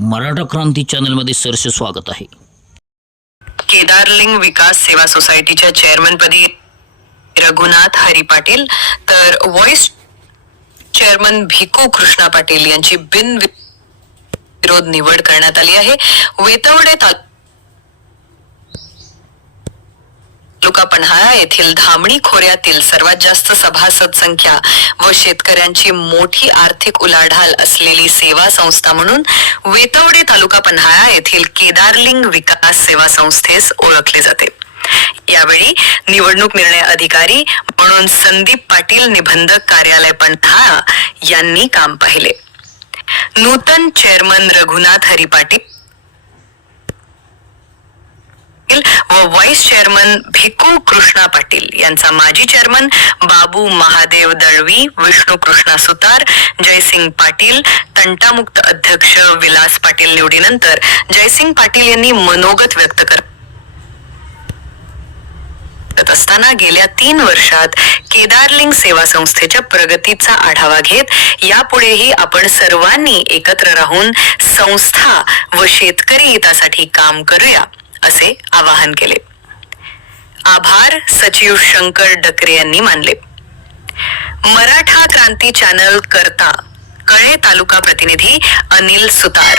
मराठा क्रांती चॅनलमध्ये सरसे स्वागत आहे. केदारलिंग विकास सेवा सोसायटीच्या चेअरमनपदी रघुनाथ हरी पाटील तर व्हॉइस चेअरमन भिकू कृष्णा पाटील यांची बिनविरोध निवड करण्यात आली आहे. वेतवडे तालुका पन्हाळा येथील धामणी खोऱ्यातील सर्वात जास्त सभासद संख्या व शेतकऱ्यांची मोठी आर्थिक उलाढाल असलेली सेवा संस्था म्हणून वेतवडे तालुका पन्हाळा येथील केदारलिंग विकास सेवा संस्थेस ओळखले जाते. यावेळी निवडणूक निर्णय अधिकारी म्हणून संदीप पाटील निबंधक कार्यालय पन्हाळा यांनी काम पाहिले. नूतन चेअरमन रघुनाथ हरी पाटील व व्हाईस चेअरमन भिकू कृष्णा पाटील यांचा माजी चेअरमन बाबू महादेव दळवी विष्णू कृष्णा सुतार जयसिंग पाटील तंटामुक्त अध्यक्ष विलास पाटील निवडीनंतर जयसिंग पाटील यांनी मनोगत व्यक्त करत असताना गेल्या तीन वर्षात केदारलिंग सेवा संस्थेच्या प्रगतीचा आढावा घेत यापुढेही आपण सर्वांनी एकत्र राहून संस्था व शेतकरी हितासाठी काम करूया. असे आवाहन केले. आभार सचिव शंकर डकरे यांनी मानले. मराठा क्रांती चॅनल करता कळे तालुका प्रतिनिधी अनिल सुतार.